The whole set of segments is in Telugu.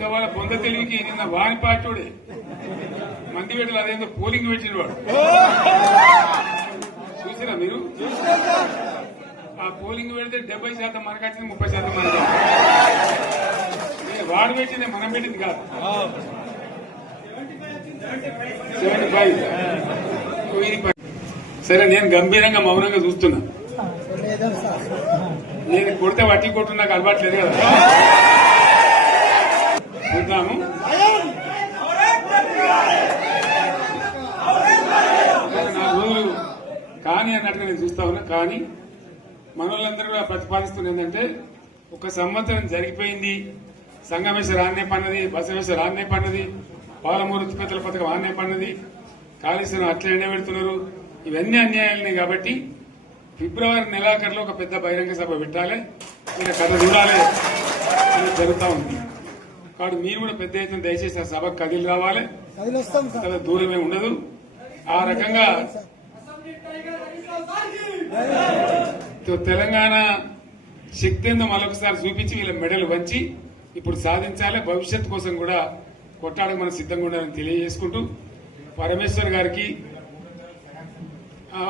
ఇంకా వాళ్ళ బొంద తెలివికి నిన్న వాని పార్టీడే మంది పెట్టలు అదేందో పోలింగ్ పెట్టిన వాడు. చూసిరా మీరు? ఆ పోలింగ్ పెడితే డెబ్బై శాతం మనకు వచ్చింది ముప్పై శాతం మనకు వాడు పెట్టింది మనం పెట్టింది కాదు. Seventy five. సరే నేను గంభీరంగా మౌనంగా చూస్తున్నా. నేను కొడితే వట్టి కొట్టు నాకు అలవాట్లేదు కదా. చూద్దాము. రోజులు కానీ అన్నట్టుగా నేను చూస్తా ఉన్నా. కానీ మనోళ్ళందరూ కూడా ప్రతిపాదిస్తున్న ఏంటంటే ఒక సంవత్సరం జరిగిపోయింది సంగమేశ్వర ఆన్నే పన్నది బసవేశ్వర ఆన్నే పన్నది పాలమూరు ఉత్పత్తుల పథకం ఆన్నే పన్నది కాళేశ్వరం అట్లనే పెడుతున్నారు. ఇవన్నీ అన్యాయాలనే కాబట్టి ఫిబ్రవరి నెలాఖరులో ఒక పెద్ద బహిరంగ సభ పెట్టాలి. ఇలా కథ చూడాలి. జరుగుతూ ఉంది. కాబట్టి మీరు కూడా పెద్ద ఎత్తున దయచేసి ఆ సభకు కదిలి రావాలి. దూరమే ఉండదు. ఆ రకంగా తెలంగాణ శక్తి మరొకసారి చూపించి వీళ్ళ మెడలు వంచి ఇప్పుడు సాధించాలి. భవిష్యత్ కోసం కూడా కొట్టాడకు మనం సిద్ధంగా ఉండాలని తెలియజేసుకుంటూ పరమేశ్వర్ గారికి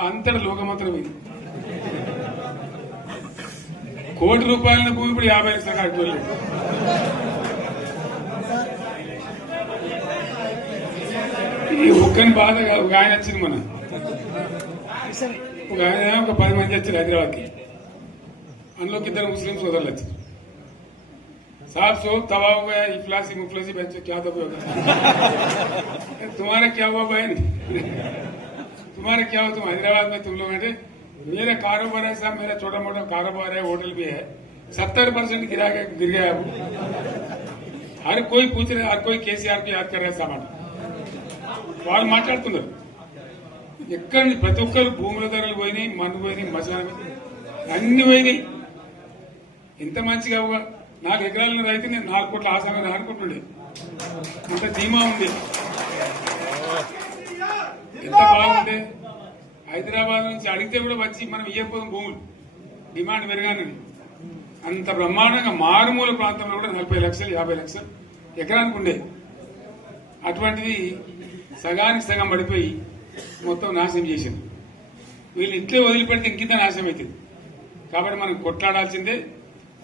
అంతటి లోకమంత్రం ఇది. కోటి రూపాయల భూమి ఇప్పుడు యాభై లక్షల కాడికి ఈ ఒక్కని బాధ కాదు, ఒక ఆయన వచ్చింది మన ఒక ఆయన ఒక పది మంది వచ్చారు హైదరాబాద్కి అందులోకి ఇద్దరు ముస్లిం సోదరులు వచ్చారు साहब सो तवा हो गया इफलासी मुफलसी बच्चे क्या दबे हो गए तुम्हारा क्या हुआ बहन तुम्हारा क्या हुआ तुम हैदराबाद में तुम लोग हैं मेरा कारोबार है साहब मेरा छोटा मोटा कारोबार है होटल भी है सत्तर परसेंट गिरा के गिर गया अब हर कोई पूछ रहे हर कोई केसीआर को याद कर रहा है सामान వాళ్ళు మాట్లాడుతున్నారు. ఎక్కడ నుంచి ప్రతి ఒక్కరు భూముల ధరలు పోయినాయి మన్ను పోయినాయి మసాలా అన్ని పోయినాయి. ఎంత మంచిగా అవ్వ? నాలుగు ఎకరాల రైతు నేను నాలుగు కోట్ల ఆసామి అనుకుంటుండే అంత ధీమా ఉంది. ఎంత బాగుంటే హైదరాబాద్ నుంచి అడిగితే కూడా వచ్చి మనం ఇయ్యకపోదాం భూములు. డిమాండ్ పెరగానని. అంత బ్రహ్మాండంగా మారుమూల ప్రాంతంలో కూడా నలభై లక్షలు యాభై లక్షలు ఎకరానికి ఉండేది అటువంటిది సగానికి సగం పడిపోయి మొత్తం నాశనం చేసింది. వీళ్ళు ఇట్లే వదిలిపెడితే ఇంకింత నాశనం అవుతుంది కాబట్టి మనం కొట్లాడాల్సిందే.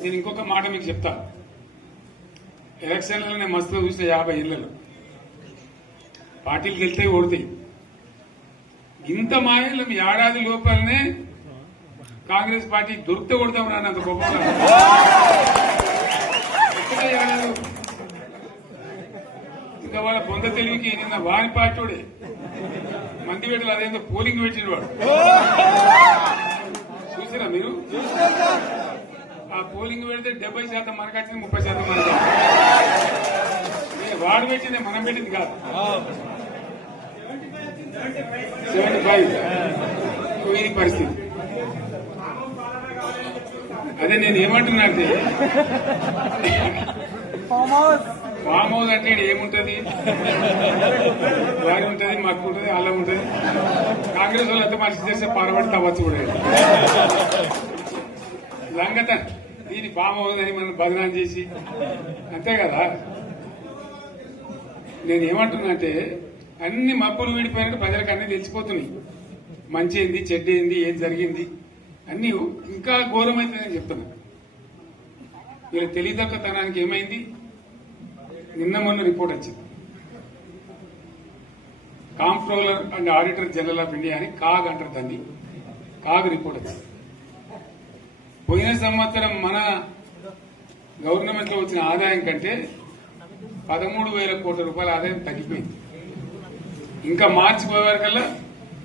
నేను ఇంకొక మాట మీకు చెప్తా. ఎలక్షన్లలో నేను మస్తులో చూసిన యాభై ఇళ్ళలో పార్టీలు గెలితే ఓడితే. ఇంత మాయలు ఏడాది లోపలనే కాంగ్రెస్ పార్టీ దొరికితే కొడతాం రాని అంత గొప్ప ఏడాది? వాళ్ళ బొంద తెలివికి నిన్న వాని పార్టీడే మంది పెట్టలు అదేందో పోలింగ్ పెట్టిన వాడు. చూసారా మీరు? ఆ పోలింగ్ పెడితే డెబ్బై శాతం మనకు వచ్చింది ముప్పై శాతం మనకు వాడు పెట్టింది మనం పెట్టింది కాదు. Seventy five. ఇది పరిస్థితి. అదే నేను ఏమంటున్నా అంటే ఫామ్ హౌస్ అంటే ఏముంటది? వారి ఉంటది మాకు ఉంటది అల్లం ఉంటది కాంగ్రెస్ వాళ్ళు ఎంత మంచి చేస్తే పారబడి తవ్వచ్చు కూడా. సంగత దీని ఫామ్ హౌస్ అని మనం బదనాం చేసి అంతే కదా? నేను ఏమంటున్నానంటే అన్ని మబ్బులు వీడిపోయినట్టు ప్రజలకు అన్ని తెలిసిపోతున్నాయి. మంచి ఏంది చెడ్డ ఏంది ఏం జరిగింది? అన్ని ఇంకా ఘోరమైందని చెప్తున్నా. వీళ్ళ తెలియదక్కతనానికి ఏమైంది? నిన్న మొన్న రిపోర్ట్ వచ్చింది. Comptroller and auditor general of India అని కాగ్ అంటారు దాన్ని. కాగ్ రిపోర్ట్ వచ్చింది. పోయిన సంవత్సరం మన గవర్నమెంట్లో వచ్చిన ఆదాయం కంటే పదమూడు వేల కోట్ల రూపాయల ఆదాయం తగ్గిపోయింది. ఇంకా మార్చి పోయేవరకల్లా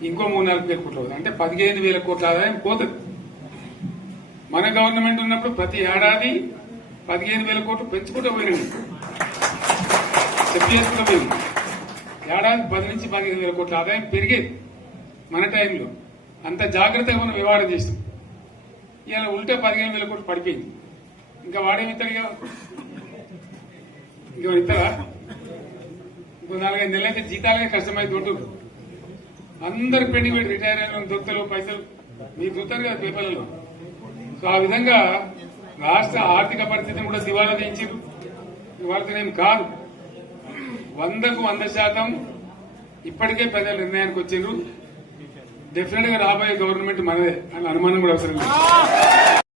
ఇంకో మూడు నాలుగు వేల కోట్లు అవుతుంది. అంటే పదిహేను వేల కోట్ల ఆదాయం పోతుంది. మన గవర్నమెంట్ ఉన్నప్పుడు ప్రతి ఏడాది పదిహేను వేల కోట్లు పెంచుకుంటూ పోయినాయి చెప్పి చేసుకుంటూ ఏడాది పది నుంచి పదిహేను వేల కోట్ల ఆదాయం పెరిగేది మన టైంలో అంత జాగ్రత్తగా మనం వ్యవహారం చేస్తాం. ఇలా ఉల్టా పదిహేను వేల కోట్లు పడిపోయింది. ఇంకా వాడేమిస్తాడు కదా ఇంకా ఇస్తారా ఇంకో నాలుగైదు నెలలైతే జీతాలే కష్టమై దొరుకుతుంది అందరు పెండింగ్ పెట్టి రిటైర్ అయిన దొరుకుతలు పైసలు. మీరు చూస్తారు కదా పేపర్లలో. సో ఆ విధంగా రాష్ట్ర ఆర్థిక పరిస్థితిని కూడా దివాలా తీయించారు వాళ్ళతో ఏం కాదు. వందకు వంద శాతం ఇప్పటికే పెద్ద నిర్ణయానికి వచ్చిండ్రు. డెఫినెట్గా రాబోయే గవర్నమెంట్ మనదే అని అనుమానం కూడా అవసరం లేదు.